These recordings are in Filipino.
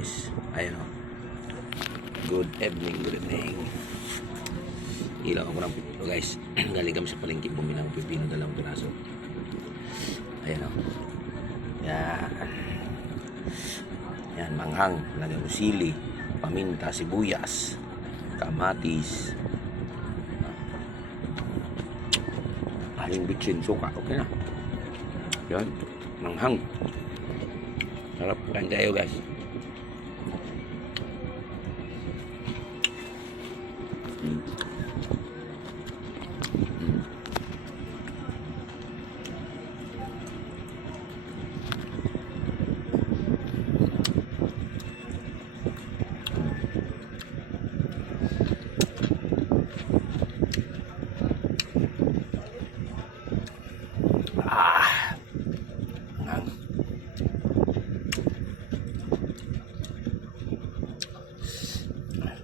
guys. Ayun o. Good evening, good evening. Ilaw ako ng pipino guys. Galing kami sa palengke, bumili ng pipino, 2 piraso. Ayan o. Yan. Yan, manghang. Lagyan mo sili, paminta, sibuyas, kamatis, aling bitsin, suka. Okay na. Yan, manghang. Sarap kain tayo guys.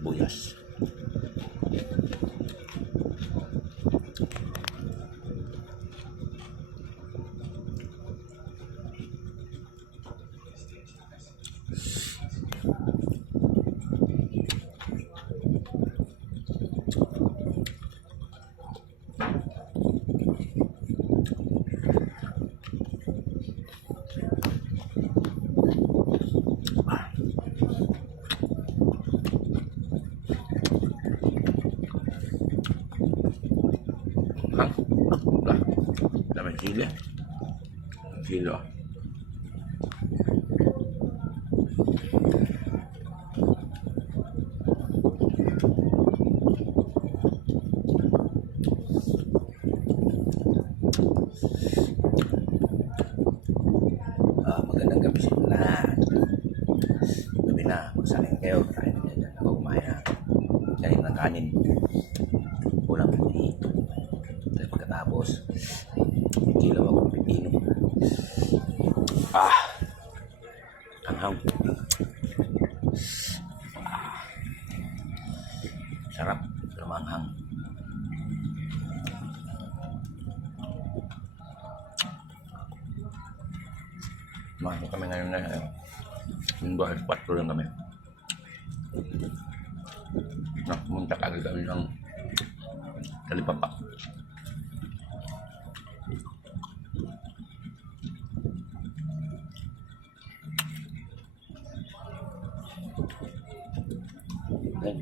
Buyas. Hah? Lah, dami sili. Sili oh. Magandang gabi sa lahat. Gabi na, magsaling kayo. Kain na dyan. Ako kumain na. Kanin ng kanin. Ulam dito. Tapos pagkatapos, kilaw ako ng pipino. Anghang. Sarap. Sarap anghang. Kumain kami ngayon na Linggo alas 4 lang kami. Pumunta kagad kami ng Talipapa. Okay.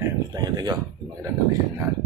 Ayun, gusto nyo tayo. Magandang gabi sa lahat.